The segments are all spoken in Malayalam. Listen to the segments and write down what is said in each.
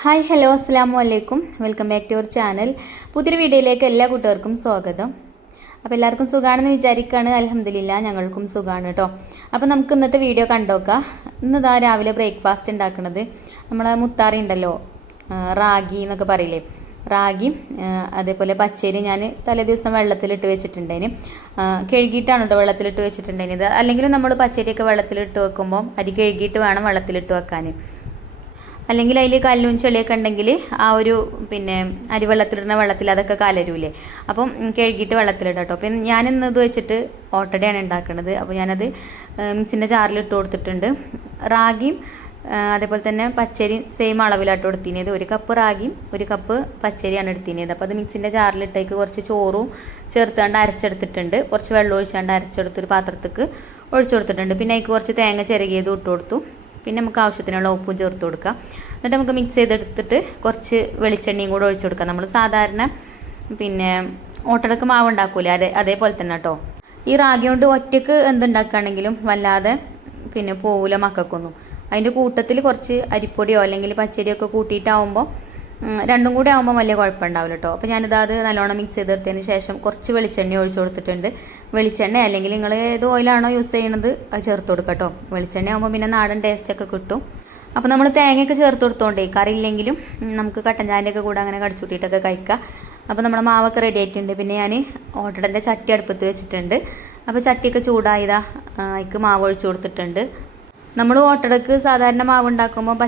ഹായ് ഹലോ അസ്സാം വലൈക്കും welcome back to your channel. പുതിയൊരു വീഡിയോയിലേക്ക് എല്ലാ കൂട്ടുകാർക്കും സ്വാഗതം. അപ്പോൾ എല്ലാവർക്കും സുഖമാണെന്ന് വിചാരിക്കുകയാണ്. അൽഹംദുലില്ലാ ഞങ്ങൾക്കും സുഖമാണ് കേട്ടോ. അപ്പോൾ നമുക്ക് ഇന്നത്തെ വീഡിയോ കണ്ടോക്കാം. ഇന്നിതാ രാവിലെ ബ്രേക്ക്ഫാസ്റ്റ് ഉണ്ടാക്കുന്നത് നമ്മളെ മുത്താറി ഉണ്ടല്ലോ, റാഗി എന്നൊക്കെ പറയില്ലേ, റാഗി അതേപോലെ പച്ചരി ഞാൻ തലേ ദിവസം വെള്ളത്തിലിട്ട് വെച്ചിട്ടുണ്ടേന്, കഴുകിയിട്ടാണ് കേട്ടോ വെള്ളത്തിലിട്ട് വെച്ചിട്ടുണ്ടേന്. അല്ലെങ്കിലും നമ്മൾ പച്ചരിയൊക്കെ വെള്ളത്തിലിട്ട് വെക്കുമ്പോൾ അരി കഴുകിയിട്ട് വേണം വെള്ളത്തിലിട്ട് വെക്കാൻ. അല്ലെങ്കിൽ അതിൽ കല്ലും ചെളിയൊക്കെ ഉണ്ടെങ്കിൽ ആ ഒരു അരി വെള്ളത്തിലിടുന്ന വെള്ളത്തിൽ അതൊക്കെ കലരൂലേ, അപ്പം കഴുകിയിട്ട് വെള്ളത്തിലിടാം കേട്ടോ. അപ്പം ഞാനിന്ന് ഇത് വെച്ചിട്ട് ഓട്ടടയാണ് ഉണ്ടാക്കുന്നത്. അപ്പോൾ ഞാനത് മിക്സിൻ്റെ ജാറിലിട്ട് കൊടുത്തിട്ടുണ്ട്. റാഗിയും അതേപോലെ തന്നെ പച്ചരി സെയിം അളവിലായിട്ട് എടുത്തിനത്. ഒരു കപ്പ് റാഗിയും ഒരു കപ്പ് പച്ചരിയാണ് എടുത്തിനത്. അപ്പോൾ അത് മിക്സിൻ്റെ ജാറിലിട്ടേക്ക് കുറച്ച് ചോറും ചേർത്താണ്ട് അരച്ചെടുത്തിട്ടുണ്ട്. കുറച്ച് വെള്ളം ഒഴിച്ചാണ്ട് അരച്ചെടുത്തൊരു പാത്രത്തേക്ക് ഒഴിച്ചു കൊടുത്തിട്ടുണ്ട്. പിന്നെ അതിക്ക് കുറച്ച് തേങ്ങ ചിരകിയത് ഇട്ട് കൊടുത്തു. പിന്നെ നമുക്ക് ആവശ്യത്തിനുള്ള ഉപ്പും ചേർത്ത് കൊടുക്കാം. എന്നിട്ട് നമുക്ക് മിക്സ് ചെയ്തെടുത്തിട്ട് കുറച്ച് വെളിച്ചെണ്ണയും കൂടെ ഒഴിച്ചു കൊടുക്കാം. നമ്മൾ സാധാരണ ഓട്ടടക്ക് മാവ് ഉണ്ടാക്കൂലേ, അതേപോലെ തന്നെ കേട്ടോ. ഈ റാഗി കൊണ്ട് ഒറ്റയ്ക്ക് എന്തുണ്ടാക്കുകയാണെങ്കിലും വല്ലാതെ പോവില്ല മക്കൾക്കൊന്നും. അതിൻ്റെ കൂട്ടത്തിൽ കുറച്ച് അരിപ്പൊടിയോ അല്ലെങ്കിൽ പച്ചരിയൊക്കെ കൂട്ടിയിട്ടാവുമ്പോൾ രണ്ടും കൂടി ആകുമ്പോൾ വലിയ കുഴപ്പമുണ്ടാവില്ല കേട്ടോ. അപ്പോൾ ഞാനിത് നല്ലോണം മിക്സ് ചെയ്തെടുത്തതിന് ശേഷം കുറച്ച് വെളിച്ചെണ്ണ ഒഴിച്ചു കൊടുത്തിട്ടുണ്ട്. വെളിച്ചെണ്ണ അല്ലെങ്കിൽ നിങ്ങൾ ഏത് ഓയിലാണോ യൂസ് ചെയ്യുന്നത് അത് ചേർത്ത് കൊടുക്കുക കേട്ടോ. വെളിച്ചെണ്ണ ആകുമ്പോൾ പിന്നെ നാടൻ ടേസ്റ്റൊക്കെ കിട്ടും. അപ്പോൾ നമ്മൾ തേങ്ങയൊക്കെ ചേർത്ത് കൊടുത്തോണ്ടേ കറിയില്ലെങ്കിലും നമുക്ക് കട്ടൻ ചായൻ്റെയൊക്കെ കൂടെ അങ്ങനെ കടിച്ചുകൂട്ടിയിട്ടൊക്കെ കഴിക്കാം. അപ്പോൾ നമ്മുടെ മാവൊക്കെ റെഡി ആയിട്ടുണ്ട്. പിന്നെ ഞാൻ ഓട്ടടൻ്റെ ചട്ടി അടുപ്പത്ത് വെച്ചിട്ടുണ്ട്. അപ്പോൾ ചട്ടിയൊക്കെ ചൂടായതാ അതിക്ക് മാവ് ഒഴിച്ചു കൊടുത്തിട്ടുണ്ട്. നമ്മൾ ഓട്ടടക്ക് സാധാരണ മാവ് ഉണ്ടാക്കുമ്പോൾ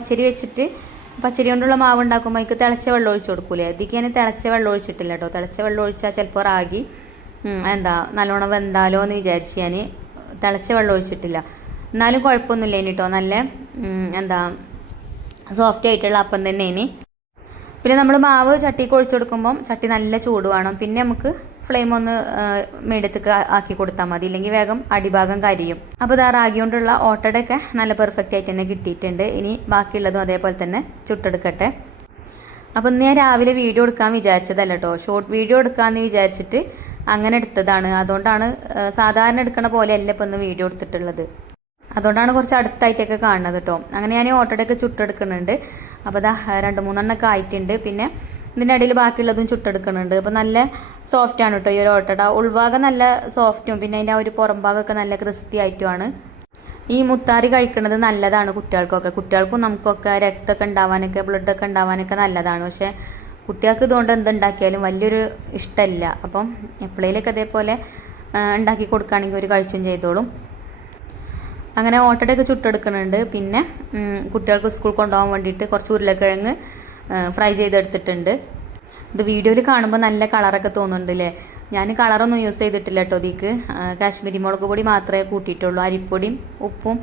പച്ചരി കൊണ്ടുള്ള മാവ് ഉണ്ടാക്കുമ്പോൾ അതിക്ക് തിളച്ച വെള്ളം ഒഴിച്ചു കൊടുക്കൂലേ, അതിക്ക് ഞാൻ തിളച്ച വെള്ളം ഒഴിച്ചിട്ടില്ല കേട്ടോ. തിളച്ച വെള്ളം ഒഴിച്ചാൽ ചിലപ്പോൾ റാഗി നല്ലോണം വെന്താലോ എന്ന് വിചാരിച്ച് ഞാൻ തിളച്ച വെള്ളം ഒഴിച്ചിട്ടില്ല. എന്നാലും കുഴപ്പമൊന്നുമില്ല ഇനി കേട്ടോ. നല്ല സോഫ്റ്റ് ആയിട്ടുള്ള അപ്പം തന്നെ ഇനി. പിന്നെ നമ്മൾ മാവ് ചട്ടിക്ക് ഒഴിച്ചു കൊടുക്കുമ്പം ചട്ടി നല്ല ചൂട് വേണം. പിന്നെ നമുക്ക് ഫ്ലെയിം ഒന്ന് മേടത്തേക്ക് ആക്കി കൊടുത്താൽ മതി, ഇല്ലെങ്കിൽ വേഗം അടിഭാഗം കരിയും. അപ്പോൾ ഇതാ റാഗി കൊണ്ടുള്ള ഓട്ടടയൊക്കെ നല്ല പെർഫെക്റ്റ് ആയിട്ട് തന്നെ കിട്ടിയിട്ടുണ്ട്. ഇനി ബാക്കിയുള്ളതും അതേപോലെ തന്നെ ചുട്ടെടുക്കട്ടെ. അപ്പോൾ ഇന്ന് ഞാൻ രാവിലെ വീഡിയോ എടുക്കാൻ വിചാരിച്ചതല്ല കേട്ടോ, ഷോർട്ട് വീഡിയോ എടുക്കാമെന്ന് വിചാരിച്ചിട്ട് അങ്ങനെ എടുത്തതാണ്. അതുകൊണ്ടാണ് സാധാരണ എടുക്കണ പോലെ അല്ല ഇപ്പം ഇന്ന് വീഡിയോ എടുത്തിട്ടുള്ളത്. അതുകൊണ്ടാണ് കുറച്ച് അടുത്തായിട്ടൊക്കെ കാണുന്നത് കേട്ടോ. അങ്ങനെ ഞാൻ ഓട്ടടയൊക്കെ ചുട്ടെടുക്കുന്നുണ്ട്. അപ്പോൾ ഇതാ 2-3 ആയിട്ടുണ്ട്. പിന്നെ ഇതിൻ്റെ ഇടയിൽ ബാക്കിയുള്ളതും ചുട്ടെടുക്കുന്നുണ്ട്. അപ്പോൾ നല്ല സോഫ്റ്റാണ് കേട്ടോ ഈ ഒരു ഓട്ടട. ഉൾഭാഗം നല്ല സോഫ്റ്റും പിന്നെ അതിൻ്റെ ആ ഒരു പുറം ഭാഗമൊക്കെ നല്ല ക്രിസ്പി ആയിട്ടുമാണ്. ഈ മുത്താറി കഴിക്കുന്നത് നല്ലതാണ് കുട്ടികൾക്കൊക്കെ. കുട്ടികൾക്കും നമുക്കൊക്കെ രക്തമൊക്കെ ഉണ്ടാവാനൊക്കെ ബ്ലഡൊക്കെ ഉണ്ടാവാനൊക്കെ നല്ലതാണ്. പക്ഷേ കുട്ടികൾക്ക് ഇതുകൊണ്ട് എന്തുണ്ടാക്കിയാലും വലിയൊരു ഇഷ്ടമല്ല. അപ്പം എപ്പോഴേലൊക്കെ അതേപോലെ ഉണ്ടാക്കി കൊടുക്കുകയാണെങ്കിൽ ഒരു കഴിച്ചും ചെയ്തോളും. അങ്ങനെ ഓട്ടടയൊക്കെ ചുട്ടെടുക്കുന്നുണ്ട്. പിന്നെ കുട്ടികൾക്ക് സ്കൂൾ കൊണ്ടുപോകാൻ വേണ്ടിയിട്ട് കുറച്ച് ഉരുളക്കിഴങ്ങ് ഫ്രൈ ചെയ്തെടുത്തിട്ടുണ്ട്. ഇത് വീഡിയോയിൽ കാണുമ്പോൾ നല്ല കളറൊക്കെ തോന്നുന്നുണ്ട് അല്ലേ. ഞാൻ കളറൊന്നും യൂസ് ചെയ്തിട്ടില്ല കേട്ടോ. ഇതിക്ക് കാശ്മീരി മുളക് പൊടി മാത്രമേ കൂട്ടിയിട്ടുള്ളൂ. അരിപ്പൊടിയും ഉപ്പും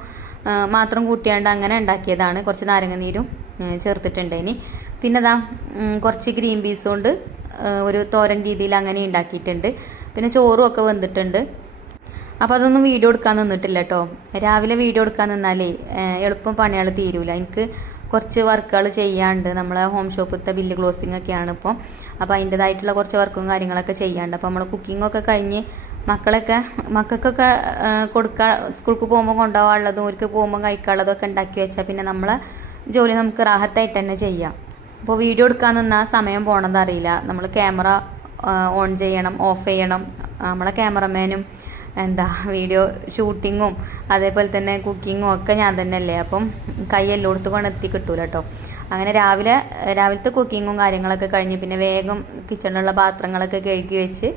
മാത്രം കൂട്ടിയാണ്ട് അങ്ങനെ ഉണ്ടാക്കിയതാണ്. കുറച്ച് നാരങ്ങനീരും ചേർത്തിട്ടുണ്ട്. ഇനി പിന്നെ കുറച്ച് ഗ്രീൻ പീസ് കൊണ്ട് ഒരു തോരൻ രീതിയിൽ അങ്ങനെ ഉണ്ടാക്കിയിട്ടുണ്ട്. പിന്നെ ചോറും ഒക്കെ വെന്തിട്ടുണ്ട്. അപ്പോൾ അതൊന്നും വീഡിയോ എടുക്കാൻ നിന്നിട്ടില്ല കേട്ടോ. രാവിലെ വീഡിയോ എടുക്കാൻ നിന്നാലേ എളുപ്പം പണികൾ തീരൂല. എനിക്ക് കുറച്ച് വർക്കുകൾ ചെയ്യാണ്ട്, നമ്മളെ ഹോം ഷോപ്പിലത്തെ ബില്ല് ക്ലോസിംഗ് ഒക്കെയാണ് ഇപ്പോൾ. അപ്പോൾ അതിൻ്റെതായിട്ടുള്ള കുറച്ച് വർക്കും കാര്യങ്ങളൊക്കെ ചെയ്യാണ്ട്. അപ്പോൾ നമ്മൾ കുക്കിങ്ങൊക്കെ കഴിഞ്ഞ് മക്കൾക്കൊക്കെ കൊടുക്കാൻ സ്കൂൾക്ക് പോകുമ്പോൾ കൊണ്ടുപോകാനുള്ളതും ഒരിക്കൽ പോകുമ്പോൾ കഴിക്കാനുള്ളതൊക്കെ ഉണ്ടാക്കി വെച്ചാൽ പിന്നെ നമ്മളെ ജോലി നമുക്ക് റാഹത്തായിട്ട് തന്നെ ചെയ്യാം. അപ്പോൾ വീഡിയോ എടുക്കാൻ നിന്നാൽ സമയം പോകണമെന്നറിയില്ല. നമ്മൾ ക്യാമറ ഓൺ ചെയ്യണം, ഓഫ് ചെയ്യണം. നമ്മളെ ക്യാമറമാനും വീഡിയോ ഷൂട്ടിങ്ങും അതേപോലെ തന്നെ കുക്കിങ്ങും ഒക്കെ ഞാൻ തന്നെയല്ലേ. അപ്പം കൈ എല്ലായിടത്തും കൊണ്ട് എത്തി കിട്ടൂല കേട്ടോ. അങ്ങനെ രാവിലത്തെ കുക്കിങ്ങും കാര്യങ്ങളൊക്കെ കഴിഞ്ഞ് പിന്നെ വേഗം കിച്ചണിലുള്ള പാത്രങ്ങളൊക്കെ കഴുകി വെച്ച്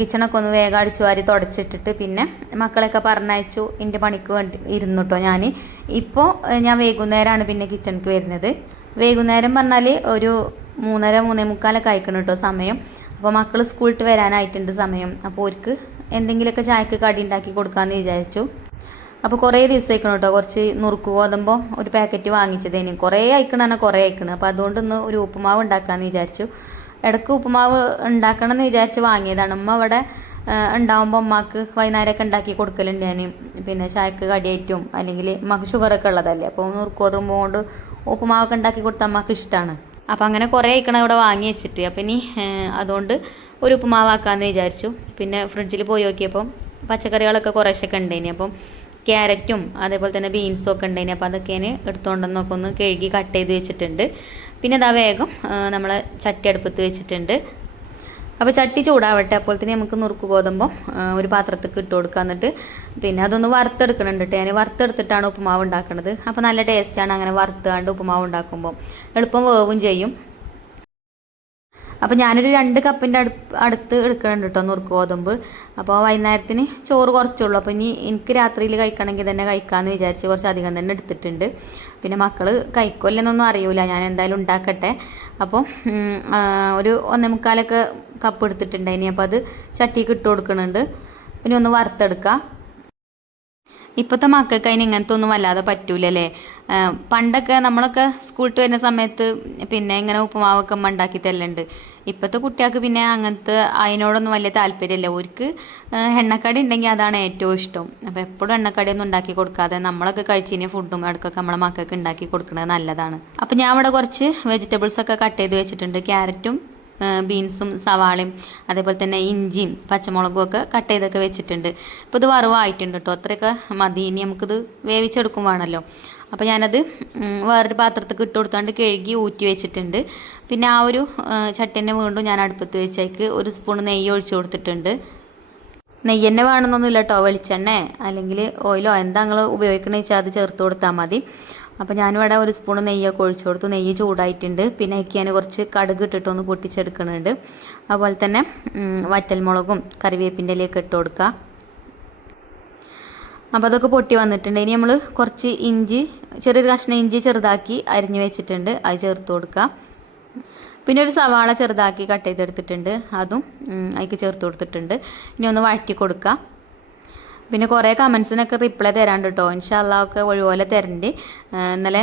കിച്ചണൊക്കെ ഒന്ന് വേഗം അടിച്ചു വാരി തുടച്ചിട്ടിട്ട് പിന്നെ മക്കളെയൊക്കെ പറഞ്ഞയച്ചു. എൻ്റെ പണിക്ക് വേണ്ടി ഇരുന്നു കേട്ടോ. ഞാൻ വൈകുന്നേരമാണ് പിന്നെ കിച്ചണിക്ക് വരുന്നത്. വൈകുന്നേരം പറഞ്ഞാൽ ഒരു 3:30-3:45 അയക്കണം കേട്ടോ സമയം. അപ്പോൾ മക്കൾ സ്കൂളിട്ട് വരാനായിട്ടുണ്ട് സമയം. അപ്പോൾ അവർക്ക് എന്തെങ്കിലുമൊക്കെ ചായക്ക് കടി ഉണ്ടാക്കി കൊടുക്കാമെന്ന് വിചാരിച്ചു. അപ്പോൾ കുറേ ദിവസം അയക്കണം കേട്ടോ. കുറച്ച് നുറുക്ക് ഗോതമ്പോ ഒരു പാക്കറ്റ് വാങ്ങിച്ചതേന്. കുറേ അയക്കണം. അപ്പോൾ അതുകൊണ്ട് ഇന്ന് ഒരു ഉപ്പുമാവ് ഉണ്ടാക്കാമെന്ന് വിചാരിച്ചു. ഇടയ്ക്ക് ഉപ്പുമാവ് ഉണ്ടാക്കണം എന്ന് വിചാരിച്ച് വാങ്ങിയതാണ്. ഉമ്മ അവിടെ ഉണ്ടാവുമ്പോൾ ഉമ്മാക്ക് വൈകുന്നേരമൊക്കെ ഉണ്ടാക്കി കൊടുക്കലുണ്ട് ഞാൻ. പിന്നെ ചായക്ക് കടിയേറ്റും അല്ലെങ്കിൽ ഉമ്മക്ക് ഷുഗറൊക്കെ ഉള്ളതല്ലേ. അപ്പോൾ നുറുക്ക് ഗോതമ്പ് കൊണ്ട് ഉപ്പുമാവൊക്കെ ഉണ്ടാക്കി കൊടുത്താൽ അമ്മക്ക് ഇഷ്ടമാണ്. അപ്പോൾ അങ്ങനെ കുറേ അയക്കണം ഇവിടെ വാങ്ങി വെച്ചിട്ട്. അപ്പം ഇനി അതുകൊണ്ട് ഒരു ഉപ്പുമാവാക്കാമെന്ന് വിചാരിച്ചു. പിന്നെ ഫ്രിഡ്ജിൽ പോയി നോക്കിയപ്പം പച്ചക്കറികളൊക്കെ കുറേശ്ശൊക്കെ ഉണ്ടായിനി. അപ്പം ക്യാരറ്റും അതേപോലെ തന്നെ ബീൻസും ഒക്കെ ഉണ്ടായിനി. അപ്പോൾ അതൊക്കെ എടുത്തുകൊണ്ടെന്നൊക്കെ ഒന്ന് കഴുകി കട്ട് ചെയ്ത് വെച്ചിട്ടുണ്ട്. പിന്നെ ഇതാ വേഗം നമ്മൾ ചട്ടി അടുപ്പത്ത് വെച്ചിട്ടുണ്ട്. അപ്പോൾ ചട്ടി ചൂടാവട്ടെ. അപ്പോൾ തന്നെ നമുക്ക് നുറുക്ക് ഗോതമ്പം ഒരു പാത്രത്തേക്ക് ഇട്ട് കൊടുക്കുക. എന്നിട്ട് പിന്നെ അതൊന്ന് വറുത്തെടുക്കണുണ്ട് കേട്ടോ. ഞാൻ വറുത്തെടുത്തിട്ടാണ് ഉപ്പുമാവ് ഉണ്ടാക്കുന്നത്. അപ്പോൾ നല്ല ടേസ്റ്റാണ് അങ്ങനെ വറുത്താണ്ട് ഉപ്പുമാവ് ഉണ്ടാക്കുമ്പോൾ. എളുപ്പം വേവും ചെയ്യും. അപ്പോൾ ഞാനൊരു 2 കപ്പിൻ്റെ അടുത്ത് എടുക്കുന്നുണ്ട് കേട്ടോ നുറുക്ക് ഗോതമ്പ്. അപ്പോൾ വൈകുന്നേരത്തിന് ചോറ് കുറച്ചുള്ളൂ. അപ്പോൾ ഇനി എനിക്ക് രാത്രിയിൽ കഴിക്കണമെങ്കിൽ തന്നെ കഴിക്കാമെന്ന് വിചാരിച്ച് കുറച്ച് അധികം തന്നെ എടുത്തിട്ടുണ്ട്. പിന്നെ മക്കൾ കഴിക്കുമല്ലെന്നൊന്നും അറിയില്ല, ഞാൻ എന്തായാലും ഉണ്ടാക്കട്ടെ. അപ്പോൾ ഒരു 1.25 കപ്പ് എടുത്തിട്ടുണ്ട്. ഇനി അപ്പോൾ അത് ചട്ടിക്ക് ഇട്ട് കൊടുക്കുന്നുണ്ട്. ഇനി ഒന്ന് വറുത്തെടുക്കുക. ഇപ്പോഴത്തെ മക്കൾക്ക് അതിന് ഇങ്ങനത്തെ ഒന്നും വല്ലാതെ പറ്റൂലല്ലേ. പണ്ടൊക്കെ നമ്മളൊക്കെ സ്കൂളിൽ വരുന്ന സമയത്ത് പിന്നെ ഇങ്ങനെ ഉപ്പുമാവൊക്കെ അമ്മ ഉണ്ടാക്കി തരലുണ്ട്. ഇപ്പോഴത്തെ കുട്ടികൾക്ക് പിന്നെ അങ്ങനത്തെ അതിനോടൊന്നും വലിയ താല്പര്യമില്ല. അവർക്ക് എണ്ണക്കടി ഉണ്ടെങ്കിൽ അതാണ് ഏറ്റവും ഇഷ്ടം. അപ്പോൾ എപ്പോഴും എണ്ണക്കടിയൊന്നും ഉണ്ടാക്കി കൊടുക്കാതെ നമ്മളൊക്കെ കഴിച്ചിന് ഫുഡും ഇടയ്ക്കൊക്കെ നമ്മളെ മക്കൾക്ക് ഉണ്ടാക്കി കൊടുക്കുന്നത് നല്ലതാണ്. അപ്പോൾ ഞാൻ ഇവിടെ കുറച്ച് വെജിറ്റബിൾസൊക്കെ കട്ട് ചെയ്ത് വെച്ചിട്ടുണ്ട്. ക്യാരറ്റും ബീൻസും സവാളയും അതേപോലെ തന്നെ ഇഞ്ചിയും പച്ചമുളകും ഒക്കെ കട്ട് ചെയ്തൊക്കെ വെച്ചിട്ടുണ്ട്. ഇപ്പോൾ ഇത് വറവായിട്ടുണ്ട് കേട്ടോ. അത്രയൊക്കെ മതി. ഇനി നമുക്കിത് വേവിച്ചെടുക്കും വേണമല്ലോ. അപ്പോൾ ഞാനത് വേറൊരു പാത്രത്തേക്ക് ഇട്ട് കൊടുത്താണ്ട് കഴുകി ഊറ്റി വെച്ചിട്ടുണ്ട്. പിന്നെ ആ ഒരു ചട്ടി തന്നെ വീണ്ടും ഞാൻ അടുപ്പത്ത് വെച്ചേക്ക് 1 സ്പൂൺ നെയ്യ് ഒഴിച്ചു കൊടുത്തിട്ടുണ്ട്. നെയ്യ് തന്നെ വേണമെന്നൊന്നുമില്ല കേട്ടോ. വെളിച്ചെണ്ണ അല്ലെങ്കിൽ ഓയിലോ എന്താ നിങ്ങൾ ഉപയോഗിക്കണമെന്ന് വെച്ചാൽ അത് ചേർത്ത് കൊടുത്താൽ മതി. അപ്പോൾ ഞാനിവിടെ 1 സ്പൂൺ നെയ്യൊക്കെ ഒഴിച്ചു കൊടുത്തു. നെയ്യ് ചൂടായിട്ടുണ്ട്. പിന്നെ അതിലേക്ക് ഞാൻ കുറച്ച് കടുക് ഇട്ടിട്ടൊന്ന് പൊട്ടിച്ചെടുക്കുന്നുണ്ട്. അതുപോലെ തന്നെ വറ്റൽമുളകും കറിവേപ്പിൻ്റെ ഇലയൊക്കെ ഇട്ട് കൊടുക്കുക. അപ്പോൾ അതൊക്കെ പൊട്ടി വന്നിട്ടുണ്ട്. ഇനി നമ്മൾ കുറച്ച് ഇഞ്ചി, ചെറിയൊരു കഷ്ണം ഇഞ്ചി ചെറുതാക്കി അരിഞ്ഞു വെച്ചിട്ടുണ്ട്, അത് ചേർത്ത് കൊടുക്കുക. പിന്നെ ഒരു സവാള ചെറുതാക്കി കട്ട് ചെയ്തെടുത്തിട്ടുണ്ട്, അതും അതിലേക്ക് ചേർത്ത് കൊടുത്തിട്ടുണ്ട്. ഇനി ഒന്ന് വഴറ്റി കൊടുക്കുക. പിന്നെ കുറേ കമൻസിനൊക്കെ റിപ്ലൈ തരാണ്ട് കേട്ടോ. ഇൻഷാ അല്ലാ ഒക്കെ ഒഴിപോലെ തരണ്ട്. ഇന്നലെ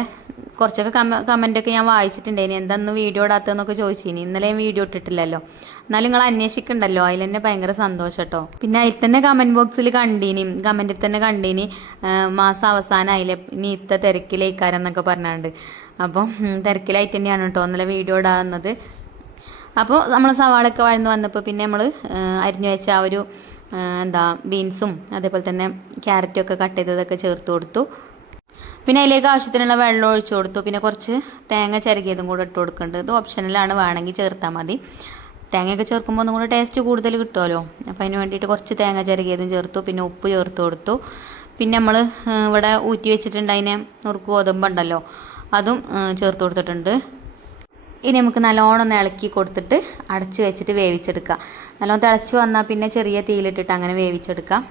കുറച്ചൊക്കെ കമൻറ്റൊക്കെ ഞാൻ വായിച്ചിട്ടുണ്ട്. ഇനി എന്താന്ന് വീഡിയോ ഇടാത്തതെന്നൊക്കെ ചോദിച്ചിനി. ഇന്നലെ ഞാൻ വീഡിയോ ഇട്ടിട്ടില്ലല്ലോ. എന്നാലും നിങ്ങൾ അന്വേഷിക്കണ്ടല്ലോ, അതിൽ തന്നെ ഭയങ്കര സന്തോഷം കേട്ടോ. പിന്നെ അതിൽ തന്നെ കമൻറ്റ് ബോക്സിൽ കമൻറ്റിൽ തന്നെ കണ്ടീനി മാസം അവസാനമായില്ലേ ഇനി ഇത്ത തിരക്കിലേക്കാരെന്നൊക്കെ പറഞ്ഞാണ്ട്. അപ്പം തിരക്കിലായിട്ട് തന്നെയാണ് കേട്ടോ ഇന്നലെ വീഡിയോ ഇടാവുന്നത്. അപ്പോൾ നമ്മൾ സവാളൊക്കെ വഴന്ന് വന്നപ്പോൾ പിന്നെ നമ്മൾ അരിഞ്ഞു വെച്ച ആ ഒരു ബീൻസും അതേപോലെ തന്നെ ക്യാരറ്റും ഒക്കെ കട്ട് ചെയ്തതൊക്കെ ചേർത്ത് കൊടുത്തു. പിന്നെ അതിലേക്ക് ആവശ്യത്തിനുള്ള വെള്ളം ഒഴിച്ചു കൊടുത്തു. പിന്നെ കുറച്ച് തേങ്ങ ചിരകിയതും കൂടെ ഇട്ട് കൊടുക്കുന്നുണ്ട്. ഇത് ഓപ്ഷനലാണ്, വേണമെങ്കിൽ ചേർത്താൽ മതി. തേങ്ങയൊക്കെ ചേർക്കുമ്പോൾ ഒന്നും കൂടെ ടേസ്റ്റ് കൂടുതൽ കിട്ടുമല്ലോ. അപ്പോൾ അതിന് വേണ്ടിയിട്ട് കുറച്ച് തേങ്ങ ചിരകിയതും ചേർത്തു. പിന്നെ ഉപ്പ് ചേർത്ത് കൊടുത്തു. പിന്നെ നമ്മൾ ഇവിടെ ഊറ്റി വെച്ചിട്ടുണ്ട് അതിനെ നുറുക്ക് ഗോതമ്പുണ്ടല്ലോ, അതും ചേർത്ത് കൊടുത്തിട്ടുണ്ട്. ഇനി നമുക്ക് നല്ലോണം ഒന്ന് ഇളക്കി കൊടുത്തിട്ട് അടച്ച് വെച്ചിട്ട് വേവിച്ചെടുക്കുക. നല്ലോണം തിളച്ച് വന്നാൽ പിന്നെ ചെറിയ തീയിലിട്ടിട്ട് അങ്ങനെ വേവിച്ചെടുക്കാം.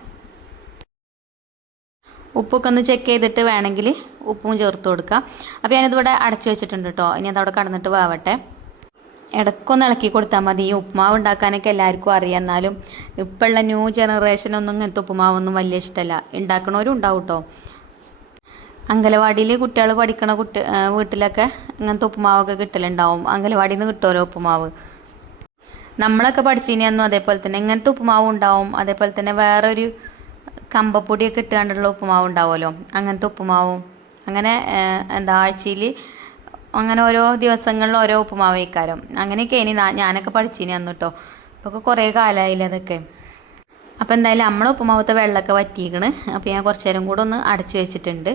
ഉപ്പൊക്കെ ഒന്ന് ചെക്ക് ചെയ്തിട്ട് വേണമെങ്കിൽ ഉപ്പും ചേർത്ത് കൊടുക്കുക. അപ്പോൾ ഞാനിതിവിടെ അടച്ച് വെച്ചിട്ടുണ്ട് കേട്ടോ. ഇനി അതവിടെ കടന്നിട്ട് വേവട്ടെ. ഇടയ്ക്കൊന്ന് ഇളക്കി കൊടുത്താൽ മതി. ഈ ഉപ്പുമാവ് ഉണ്ടാക്കാനൊക്കെ എല്ലാവർക്കും അറിയാം. എന്നാലും ഇപ്പോഴുള്ള ന്യൂ ജനറേഷനൊന്നും ഇങ്ങനത്തെ ഉപ്പുമാവൊന്നും വലിയ ഇഷ്ടമല്ല. ഉണ്ടാക്കണവരും ഉണ്ടാവും കേട്ടോ. അംഗനവാടിയിൽ കുട്ടികൾ പഠിക്കണ വീട്ടിലൊക്കെ ഇങ്ങനത്തെ ഉപ്പുമാവൊക്കെ കിട്ടലുണ്ടാവും. അംഗനവാടിയിൽ നിന്ന് കിട്ടുമല്ലോ ഉപ്പുമാവ്. നമ്മളൊക്കെ പഠിച്ചിനിയൊന്നും അതേപോലെ തന്നെ ഇങ്ങനത്തെ ഉപ്പുമാവ് ഉണ്ടാവും. അതേപോലെ തന്നെ വേറൊരു കമ്പപ്പൊടിയൊക്കെ ഇട്ടുകൊണ്ടുള്ള ഉപ്പുമാവ് ഉണ്ടാവുമല്ലോ, അങ്ങനത്തെ ഉപ്പുമാവും. അങ്ങനെ ആഴ്ചയിൽ അങ്ങനെ ഓരോ ദിവസങ്ങളിൽ ഓരോ ഉപ്പുമാവ് വയ്ക്കാരം. അങ്ങനെയൊക്കെ ഇനി ഞാനൊക്കെ പഠിച്ചിനി അന്ന് കേട്ടോ. ഇപ്പോൾ കുറേ കാലമായില്ല അതൊക്കെ. അപ്പോൾ എന്തായാലും നമ്മളെ ഉപ്പുമാവത്തെ വെള്ളമൊക്കെ വറ്റിക്കണ്. അപ്പോൾ ഞാൻ കുറച്ച് നേരം കൂടെ ഒന്ന് അടച്ച് വെച്ചിട്ടുണ്ട്.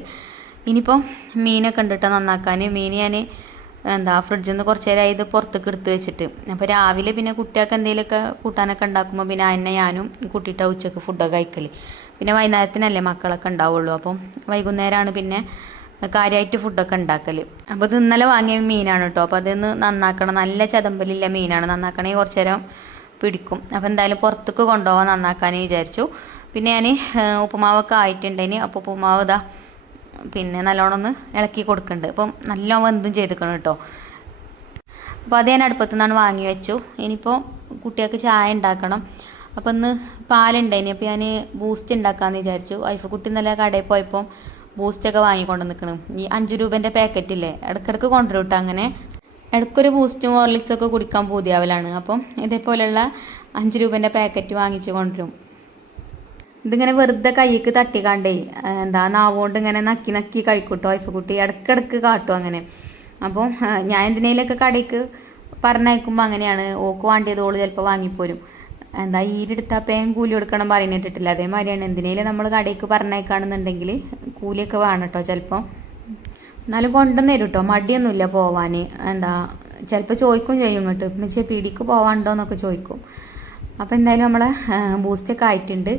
ഇനിയിപ്പം മീനൊക്കെ ഉണ്ട് കേട്ടോ നന്നാക്കാൻ. മീൻ ഞാൻ ഫ്രിഡ്ജിൽ നിന്ന് കുറച്ച് നേരമായി ഇത് പുറത്തേക്ക് എടുത്ത് വെച്ചിട്ട്. അപ്പോൾ രാവിലെ പിന്നെ കുട്ടികൾക്ക് എന്തെങ്കിലുമൊക്കെ കൂട്ടാനൊക്കെ ഉണ്ടാക്കുമ്പോൾ പിന്നെ അതിനെ ഞാനും കൂട്ടിയിട്ടാണ് ഉച്ചക്ക് ഫുഡൊക്കെ കഴിക്കൽ. പിന്നെ വൈകുന്നേരത്തിനല്ലേ മക്കളൊക്കെ ഉണ്ടാവുള്ളൂ. അപ്പം വൈകുന്നേരമാണ് പിന്നെ കാര്യമായിട്ട് ഫുഡൊക്കെ ഉണ്ടാക്കൽ. അപ്പോൾ ഇത് ഇന്നലെ വാങ്ങിയ മീനാണ് കേട്ടോ. അപ്പോൾ അതൊന്ന് നന്നാക്കണം. നല്ല ചതമ്പലില്ല മീനാണ്. നന്നാക്കണമെങ്കിൽ കുറച്ച് നേരം പിടിക്കും. അപ്പോൾ എന്തായാലും പുറത്തേക്ക് കൊണ്ടുപോകാൻ നന്നാക്കാൻ വിചാരിച്ചു. പിന്നെ ഞാൻ ഉപ്പുമാവൊക്കെ ആയിട്ടുണ്ടേനി. അപ്പോൾ ഉപ്പുമാവ് ഇതാ പിന്നെ നല്ലോണം ഒന്ന് ഇളക്കി കൊടുക്കുന്നുണ്ട്. അപ്പം നല്ലോണം വെന്തും ചെയ്തിക്കണം കേട്ടോ. അപ്പോൾ അത് ഞാൻ അടുപ്പത്തു നിന്നാണ് വാങ്ങി വെച്ചു. ഇനിയിപ്പോൾ കുട്ടികൾക്ക് ചായ ഉണ്ടാക്കണം. അപ്പോൾ ഇന്ന് പാലുണ്ടായിനി. അപ്പോൾ ഞാൻ ബൂസ്റ്റ് ഉണ്ടാക്കാമെന്ന് വിചാരിച്ചു. കുട്ടി ഇന്നലെ കടയിൽ പോയപ്പോൾ ബൂസ്റ്റൊക്കെ വാങ്ങിക്കൊണ്ട് നിൽക്കണം. ഈ 5 രൂപേൻ്റെ പാക്കറ്റില്ലേ, ഇടയ്ക്കിടയ്ക്ക് കൊണ്ടുവരും കേട്ടോ. അങ്ങനെ ഇടയ്ക്കൊരു ബൂസ്റ്റും ഹോർലിക്സൊക്കെ കുടിക്കാൻ പൂതിയാവലാണ്. അപ്പം ഇതേപോലെയുള്ള 5 രൂപേൻ്റെ പാക്കറ്റ് വാങ്ങിച്ച് കൊണ്ടുവരും. ഇതിങ്ങനെ വെറുതെ കൈക്ക് തട്ടിക്കാണ്ടേ നാവുകൊണ്ട് ഇങ്ങനെ നക്കി നക്കി കഴിക്കൂട്ടോ കുട്ടി. ഇടയ്ക്കിടയ്ക്ക് കാട്ടും അങ്ങനെ. അപ്പോൾ ഞാൻ എന്തിനേലൊക്കെ കടയ്ക്ക് പറഞ്ഞയക്കുമ്പോൾ അങ്ങനെയാണ്. ഓക്ക് വേണ്ടിയത് ഓള് ചിലപ്പോൾ വാങ്ങിപ്പോരും. ഈരെടുത്താൽ പേൻ കൂലി കൊടുക്കണം പറയുന്നിട്ടിട്ടില്ല. അതേമാതിരിയാണ് എന്തിനേലും നമ്മൾ കടയ്ക്ക് പറഞ്ഞയക്കുകയാണെന്നുണ്ടെങ്കിൽ കൂലിയൊക്കെ വേണം കേട്ടോ ചിലപ്പോൾ. എന്നാലും കൊണ്ടുവന്ന് തരും കേട്ടോ, മടിയൊന്നുമില്ല പോവാൻ. എന്താ ചിലപ്പോൾ ചോദിക്കും ചെയ്യും ഇങ്ങോട്ട്, ഉമ്മച്ചി പീടിക്ക് പോവാണ്ടോ എന്നൊക്കെ ചോദിക്കും. അപ്പോൾ എന്തായാലും നമ്മളെ ബൂസ്റ്റൊക്കെ ആയിട്ടുണ്ട്.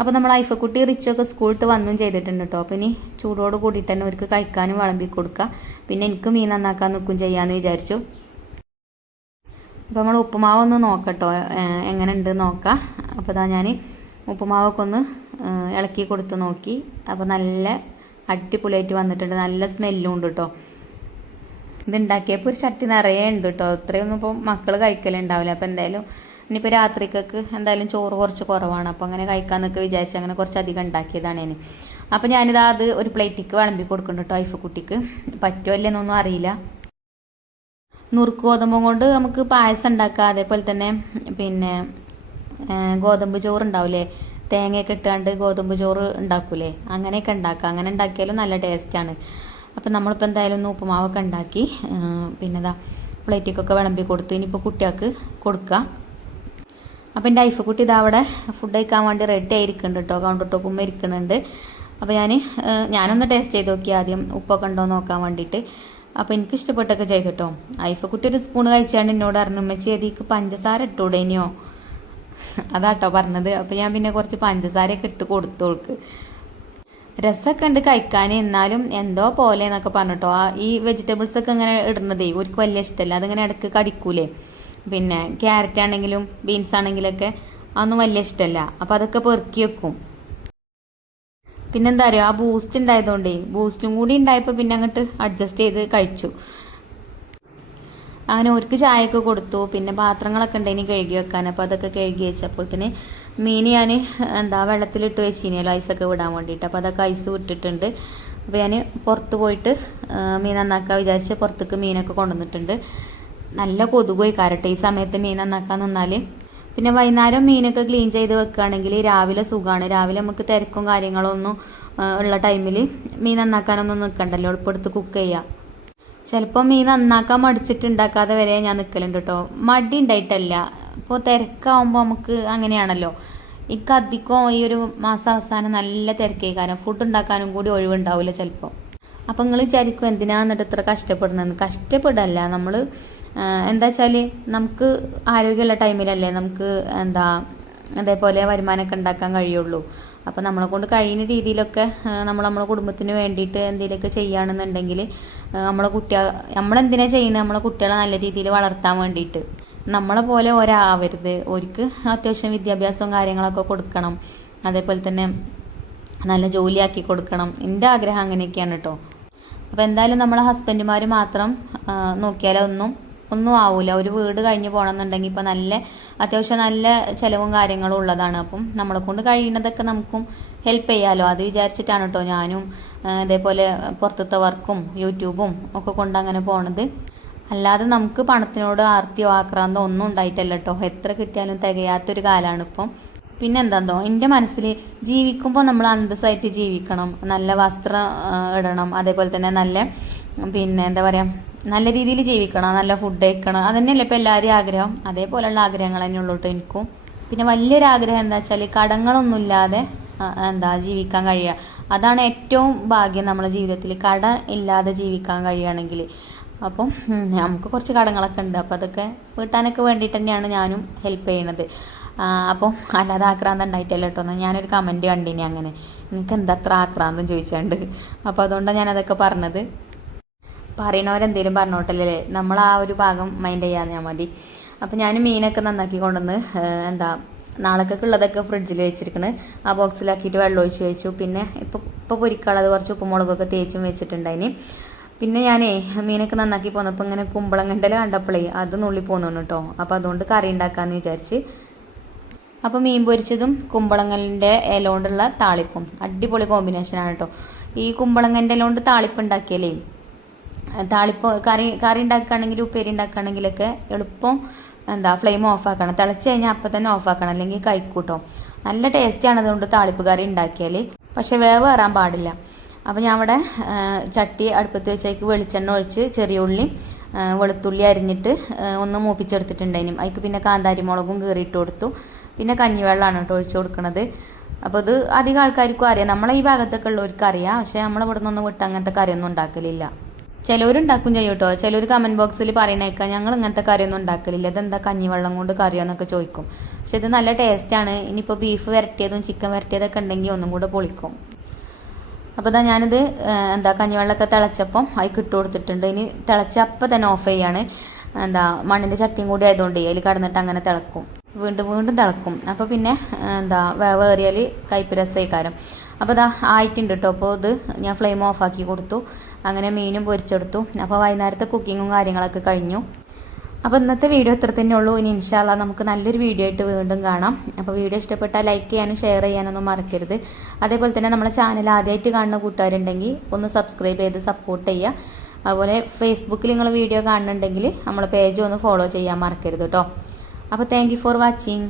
അപ്പോൾ നമ്മൾ ഐഫക്കുട്ടി റിച്ചൊക്കെ സ്കൂളിട്ട് വന്നും ചെയ്തിട്ടുണ്ട് കേട്ടോ. അപ്പോൾ ഇനി ചൂടോട് കൂടിയിട്ട് തന്നെ അവർക്ക് കഴിക്കാനും വിളമ്പി കൊടുക്കുക. പിന്നെ എനിക്ക് മീൻ നന്നാക്കാൻ നിൽക്കും ചെയ്യാമെന്ന് വിചാരിച്ചു. അപ്പോൾ നമ്മൾ ഉപ്പുമാവൊന്ന് നോക്കട്ടോ, എങ്ങനെ ഉണ്ട് നോക്കാം. അപ്പോൾ ഇതാ ഞാൻ ഉപ്പുമാവൊക്കെ ഒന്ന് ഇളക്കി കൊടുത്ത് നോക്കി. അപ്പോൾ നല്ല അടിപൊളിയായിട്ട് വന്നിട്ടുണ്ട്, നല്ല സ്മെല്ലും ഉണ്ട് കേട്ടോ. ഇതുണ്ടാക്കിയപ്പോൾ ഒരു ചട്ടി നിറയെ ഉണ്ട് കേട്ടോ. ഇത്രയൊന്നും ഇപ്പോൾ മക്കൾ കഴിക്കലുണ്ടാവില്ല. അപ്പോൾ എന്തായാലും ഇനിയിപ്പോൾ രാത്രിക്കൊക്കെ എന്തായാലും ചോറ് കുറച്ച് കുറവാണ്. അപ്പോൾ അങ്ങനെ കഴിക്കാമെന്നൊക്കെ വിചാരിച്ച് അങ്ങനെ കുറച്ച് അധികം ഉണ്ടാക്കിയതാണ് ഞാൻ. അപ്പോൾ ഞാനിതാ അത് ഒരു പ്ലേറ്റിക്ക് വിളമ്പി കൊടുക്കുന്നുണ്ട് കേട്ടോ. ഐഫക്കുട്ടിക്ക് പറ്റുമോ ഇല്ലെന്നൊന്നും അറിയില്ല. നുറുക്ക് ഗോതമ്പും കൊണ്ട് നമുക്ക് പായസം ഉണ്ടാക്കാം. അതേപോലെ തന്നെ പിന്നെ ഗോതമ്പ് ചോറ് ഉണ്ടാവില്ലേ, തേങ്ങയൊക്കെ ഇട്ടാണ്ട് ഗോതമ്പ് ചോറ് ഉണ്ടാക്കൂലേ, അങ്ങനെയൊക്കെ ഉണ്ടാക്കാം. അങ്ങനെ ഉണ്ടാക്കിയാലും നല്ല ടേസ്റ്റാണ്. അപ്പം നമ്മളിപ്പോൾ എന്തായാലും ഒന്ന് ഉപ്പുമാവൊക്കെ ഉണ്ടാക്കി പിന്നെ ഇതാ പ്ലേറ്റിക്കൊക്കെ വിളമ്പി കൊടുത്ത് ഇനിയിപ്പോൾ കുട്ടികൾക്ക് കൊടുക്കാം. അപ്പം എൻ്റെ ഐഫക്കുട്ടി ഇതാ അവിടെ ഫുഡ് കഴിക്കാൻ വേണ്ടി റെഡി ആയിരിക്കുന്നുണ്ട് കേട്ടോ, കൗണ്ടർ ടോപ്പും ഇരിക്കുന്നുണ്ട്. അപ്പോൾ ഞാനൊന്ന് ടേസ്റ്റ് ചെയ്ത് നോക്കി ആദ്യം ഉപ്പൊക്കെ ഉണ്ടോ നോക്കാൻ വേണ്ടിയിട്ട്. അപ്പോൾ എനിക്ക് ഇഷ്ടപ്പെട്ടൊക്കെ ചെയ്തു കേട്ടോ. ഐഫക്കുട്ടി ഒരു സ്പൂൺ കഴിച്ചാണ്ട് എന്നോട് പറഞ്ഞു, ഉമ്മച്ചി അതിക്ക് പഞ്ചസാര ഇട്ടൂടേനിയോ, അതാട്ടോ പറഞ്ഞത്. അപ്പോൾ ഞാൻ പിന്നെ കുറച്ച് പഞ്ചസാരയൊക്കെ ഇട്ട് കൊടുത്തോൾക്ക്. രസമൊക്കെ ഉണ്ട് കഴിക്കാൻ, എന്നാലും എന്തോ പോലെ എന്നൊക്കെ പറഞ്ഞിട്ടോ. ഈ വെജിറ്റബിൾസൊക്കെ ഇങ്ങനെ ഇടുന്നതേ ഒരിക്കലും വലിയ ഇഷ്ടമല്ല. അതിങ്ങനെ ഇടയ്ക്ക് കടിക്കൂലേ. പിന്നെ ക്യാരറ്റ് ആണെങ്കിലും ബീൻസ് ആണെങ്കിലൊക്കെ അതൊന്നും വലിയ ഇഷ്ടമല്ല. അപ്പോൾ അതൊക്കെ പെറുക്കി വെക്കും. പിന്നെന്താ അറിയോ, ആ ബൂസ്റ്റ് ഉണ്ടായതുകൊണ്ടേ ബൂസ്റ്റും കൂടി ഉണ്ടായപ്പോൾ പിന്നെ അങ്ങോട്ട് അഡ്ജസ്റ്റ് ചെയ്ത് കഴിച്ചു. അങ്ങനെ അവർക്ക് ചായയൊക്കെ കൊടുത്തു. പിന്നെ പാത്രങ്ങളൊക്കെ ഉണ്ടെങ്കിൽ കഴുകി വെക്കാൻ. അപ്പോൾ അതൊക്കെ കഴുകി വെച്ചപ്പോഴത്തേന് മീൻ ഞാൻ വെള്ളത്തിലിട്ട് വെച്ചിനല്ലോ ഐസൊക്കെ വിടാൻ വേണ്ടിയിട്ട്. അപ്പോൾ അതൊക്കെ ഐസ് വിട്ടിട്ടുണ്ട്. അപ്പോൾ ഞാൻ പുറത്ത് പോയിട്ട് മീൻ നന്നാക്കാൻ വിചാരിച്ച് പുറത്തേക്ക് മീനൊക്കെ കൊണ്ടുവന്നിട്ടുണ്ട്. നല്ല കൊതുകുപോയി കാരട്ടെ ഈ സമയത്ത് മീൻ നന്നാക്കാൻ നിന്നാൽ. പിന്നെ വൈകുന്നേരം മീനൊക്കെ ക്ലീൻ ചെയ്ത് വെക്കുകയാണെങ്കിൽ രാവിലെ സുഖമാണ്. രാവിലെ നമുക്ക് തിരക്കും കാര്യങ്ങളൊന്നും ഉള്ള ടൈമിൽ മീൻ നന്നാക്കാനൊന്നും നിൽക്കണ്ടല്ലോ, എളുപ്പമെടുത്ത് കുക്ക് ചെയ്യാം. ചിലപ്പോൾ മീൻ നന്നാക്കാൻ മടിച്ചിട്ട് ഉണ്ടാക്കാതെ വരെ ഞാൻ നിൽക്കലുണ്ട് കേട്ടോ. മടി ഉണ്ടായിട്ടല്ല, ഇപ്പോൾ തിരക്കാവുമ്പോൾ നമുക്ക് അങ്ങനെയാണല്ലോ. എനിക്ക് അധികം ഈ ഒരു മാസം അവസാനം നല്ല തിരക്കേക്കാരം, ഫുഡ് ഉണ്ടാക്കാനും കൂടി ഒഴിവുണ്ടാവില്ല ചിലപ്പോൾ. അപ്പം നിങ്ങൾ വിചാരിക്കും എന്തിനാന്നിട്ട് ഇത്ര കഷ്ടപ്പെടുന്നതെന്ന്. കഷ്ടപ്പെടല്ല, നമ്മൾ എന്താ വെച്ചാൽ നമുക്ക് ആരോഗ്യമുള്ള ടൈമിലല്ലേ നമുക്ക് അതേപോലെ വരുമാനമൊക്കെ ഉണ്ടാക്കാൻ കഴിയുള്ളൂ. അപ്പോൾ നമ്മളെ കൊണ്ട് കഴിയുന്ന രീതിയിലൊക്കെ നമ്മളെ കുടുംബത്തിന് വേണ്ടിയിട്ട് എന്തെങ്കിലുമൊക്കെ ചെയ്യുകയാണെന്നുണ്ടെങ്കിൽ നമ്മളെന്തിനാ ചെയ്യുന്നത്, നമ്മളെ കുട്ടികളെ നല്ല രീതിയിൽ വളർത്താൻ വേണ്ടിയിട്ട്. നമ്മളെ പോലെ ഒരാവരുത്, അവർക്ക് അത്യാവശ്യം വിദ്യാഭ്യാസവും കാര്യങ്ങളൊക്കെ കൊടുക്കണം. അതേപോലെ തന്നെ നല്ല ജോലിയാക്കി കൊടുക്കണം. എൻ്റെ ആഗ്രഹം അങ്ങനെയൊക്കെയാണ് കേട്ടോ. അപ്പോൾ എന്തായാലും നമ്മളെ ഹസ്ബൻഡുമാർ മാത്രം ഒന്നും ആവില്ല. ഒരു വീട് കഴിഞ്ഞ് പോകണമെന്നുണ്ടെങ്കിൽ ഇപ്പോൾ അത്യാവശ്യം നല്ല ചിലവും കാര്യങ്ങളും ഉള്ളതാണ്. അപ്പം നമ്മളെ കൊണ്ട് കഴിയുന്നതൊക്കെ നമുക്കും ഹെൽപ്പ് ചെയ്യാമല്ലോ, അത് വിചാരിച്ചിട്ടാണ് കേട്ടോ ഞാനും അതേപോലെ പുറത്തത്തെ വർക്കും യൂട്യൂബും ഒക്കെ കൊണ്ട് അങ്ങനെ പോണത്. അല്ലാതെ നമുക്ക് പണത്തിനോട് ആർത്തിയോ ആക്രാന്തോ ഒന്നും ഉണ്ടായിട്ടല്ല കേട്ടോ. എത്ര കിട്ടിയാലും തികയാത്തൊരു കാലമാണ് ഇപ്പം. പിന്നെന്താന്നോ, എൻ്റെ മനസ്സിൽ ജീവിക്കുമ്പോൾ നമ്മൾ അന്തസ്സായിട്ട് ജീവിക്കണം, നല്ല വസ്ത്രം ഇടണം, അതേപോലെ തന്നെ നല്ല എന്താ പറയുക നല്ല രീതിയിൽ ജീവിക്കണം, നല്ല ഫുഡ് കഴിക്കണം. അതന്നെയല്ലേ ഇപ്പോൾ എല്ലാവരും ആഗ്രഹം. അതേപോലെയുള്ള ആഗ്രഹങ്ങൾ തന്നെ ഉള്ളൂ കേട്ടോ എനിക്കും. പിന്നെ വലിയൊരു ആഗ്രഹം എന്താ വെച്ചാൽ കടങ്ങളൊന്നുമില്ലാതെ ജീവിക്കാൻ കഴിയുക. അതാണ് ഏറ്റവും ഭാഗ്യം നമ്മളെ ജീവിതത്തിൽ, കടം ഇല്ലാതെ ജീവിക്കാൻ കഴിയുകയാണെങ്കിൽ. അപ്പം നമുക്ക് കുറച്ച് കടങ്ങളൊക്കെ ഉണ്ട്. അപ്പോൾ അതൊക്കെ വീട്ടാനൊക്കെ വേണ്ടിയിട്ട് തന്നെയാണ് ഞാനും ഹെൽപ്പ് ചെയ്യണത്. അപ്പം അല്ലാതെ ആക്രാന്തം ഉണ്ടായിട്ടല്ല കേട്ടോ. ഞാനൊരു കമൻറ്റ് കണ്ടിനി അങ്ങനെ, നിങ്ങൾക്ക് എന്താ അത്ര ആക്രാന്തം ചോദിച്ചാണ്ട്. അപ്പോൾ അതുകൊണ്ടാണ് ഞാനതൊക്കെ പറഞ്ഞത്. പറയണവരെന്തേലും പറഞ്ഞോട്ടല്ലേ, നമ്മൾ ആ ഒരു ഭാഗം മൈൻഡ് ചെയ്യാൻ മതി. അപ്പോൾ ഞാൻ മീനൊക്കെ നന്നാക്കി കൊണ്ടുവന്ന് നാളേക്കൊക്കെ ഉള്ളതൊക്കെ ഫ്രിഡ്ജിൽ വെച്ചിരിക്കണ്. ആ ബോക്സിലാക്കിയിട്ട് വെള്ളം ഒഴിച്ച് വെച്ചു. പിന്നെ ഇപ്പോൾ പൊരിക്കാനുള്ളത് കുറച്ച് ഉപ്പുമുളകൊക്കെ തേച്ചും വെച്ചിട്ടുണ്ടായിന്. പിന്നെ ഞാനേ മീനൊക്കെ നന്നാക്കി പോന്നപ്പോൾ ഇങ്ങനെ കുമ്പളങ്ങൻ്റെ ഇല കണ്ടപ്പോഴേ അത് നുള്ളി പോന്നു കേട്ടോ. അപ്പോൾ അതുകൊണ്ട് കറി ഉണ്ടാക്കാമെന്ന് വിചാരിച്ച്. അപ്പോൾ മീൻ പൊരിച്ചതും കുമ്പളങ്ങൻ്റെ ഇല കൊണ്ടുള്ള താളിപ്പും അടിപൊളി കോമ്പിനേഷനാണ് കേട്ടോ. ഈ കുമ്പളങ്ങൻ്റെ ഇല കൊണ്ട് താളിപ്പ് ഉണ്ടാക്കിയാലേ, താളിപ്പ് കറി ഉണ്ടാക്കുകയാണെങ്കിൽ ഉപ്പേരി ഉണ്ടാക്കുകയാണെങ്കിലൊക്കെ എളുപ്പം ഫ്ലെയിം ഓഫാക്കണം. തിളച്ച് കഴിഞ്ഞാൽ അപ്പം തന്നെ ഓഫാക്കണം, അല്ലെങ്കിൽ കഴിക്കൂട്ടോ. നല്ല ടേസ്റ്റാണ് അതുകൊണ്ട് താളിപ്പ് കറി ഉണ്ടാക്കിയാൽ. പക്ഷെ വേവ് കയറാൻ പാടില്ല. അപ്പോൾ ഞാൻ അവിടെ ചട്ടി അടുപ്പത്ത് വെച്ചേക്ക് വെളിച്ചെണ്ണ ഒഴിച്ച് ചെറിയ ഉള്ളി വെളുത്തുള്ളി അരിഞ്ഞിട്ട് ഒന്ന് മൂപ്പിച്ചെടുത്തിട്ടുണ്ടായിരുന്നു. അതിക്ക് പിന്നെ കാന്താരി മുളകും കീറിയിട്ട് കൊടുത്തു. പിന്നെ കഞ്ഞിവെള്ളമാണ് കേട്ടോ ഒഴിച്ചു കൊടുക്കുന്നത്. അപ്പോൾ ഇത് അധികം ആൾക്കാർക്കും അറിയാം, നമ്മളെ ഈ ഭാഗത്തൊക്കെ ഉള്ളവർക്ക് അറിയാം. പക്ഷേ നമ്മളിവിടെ നിന്നൊന്നും വിട്ട് അങ്ങനത്തെ കറിയൊന്നും ഉണ്ടാക്കലില്ല. ചിലവരുണ്ടാക്കും ചെയ്യും കേട്ടോ. ചിലർ കമൻറ്റ് ബോക്സിൽ പറയണേക്കാം ഞങ്ങൾ ഇങ്ങനത്തെ കറിയൊന്നും ഉണ്ടാക്കലില്ല, ഇതെന്താ കഞ്ഞിവെള്ളം കൊണ്ട് കറിയോ എന്നൊക്കെ ചോദിക്കും. പക്ഷെ ഇത് നല്ല ടേസ്റ്റാണ്. ഇനിയിപ്പോൾ ബീഫ് വരട്ടിയതും ചിക്കൻ വരട്ടിയതൊക്കെ ഉണ്ടെങ്കിൽ ഒന്നും കൂടെ പൊളിക്കും. അപ്പോൾ ഇതാ ഞാനിത് കഞ്ഞിവെള്ളമൊക്കെ തിളച്ചപ്പം അതിൽ ഇട്ട് കൊടുത്തിട്ടുണ്ട്. ഇനി തിളച്ച അപ്പം തന്നെ ഓഫ് ചെയ്യാണ്. മണ്ണിൻ്റെ ചട്ടിയും കൂടി ആയതുകൊണ്ട് അതിൽ കടന്നിട്ട് അങ്ങനെ തിളക്കും, വീണ്ടും വീണ്ടും തിളക്കും. അപ്പോൾ പിന്നെ വേവേറിയാൽ കയ്പ്പ് രസമായിക്കാരം. അപ്പോൾ ഇതാ ആയിട്ടുണ്ട് കേട്ടോ. അപ്പോൾ ഇത് ഞാൻ ഫ്ലെയിം ഓഫാക്കി കൊടുത്തു. അങ്ങനെ മീനും പൊരിച്ചെടുത്തു. അപ്പോൾ വൈകുന്നേരത്തെ കുക്കിങ്ങും കാര്യങ്ങളൊക്കെ കഴിഞ്ഞു. അപ്പോൾ ഇന്നത്തെ വീഡിയോ ഇത്ര തന്നെ ഉള്ളൂ. ഇനി ഇൻഷാ അല്ലാഹ് നമുക്ക് നല്ലൊരു വീഡിയോ ആയിട്ട് വീണ്ടും കാണാം. അപ്പോൾ വീഡിയോ ഇഷ്ടപ്പെട്ടാൽ ലൈക്ക് ചെയ്യാനും ഷെയർ ചെയ്യാനൊന്നും മറക്കരുത്. അതേപോലെ തന്നെ നമ്മളെ ചാനൽ ആദ്യമായിട്ട് കാണുന്ന കൂട്ടുകാരുണ്ടെങ്കിൽ ഒന്ന് സബ്സ്ക്രൈബ് ചെയ്ത് സപ്പോർട്ട് ചെയ്യുക. അതുപോലെ ഫേസ്ബുക്കിൽ നിങ്ങൾ വീഡിയോ കാണുന്നുണ്ടെങ്കിൽ നമ്മളെ പേജ് ഒന്ന് ഫോളോ ചെയ്യാൻ മറക്കരുത് കേട്ടോ. അപ്പോൾ താങ്ക് യു ഫോർ വാച്ചിങ്.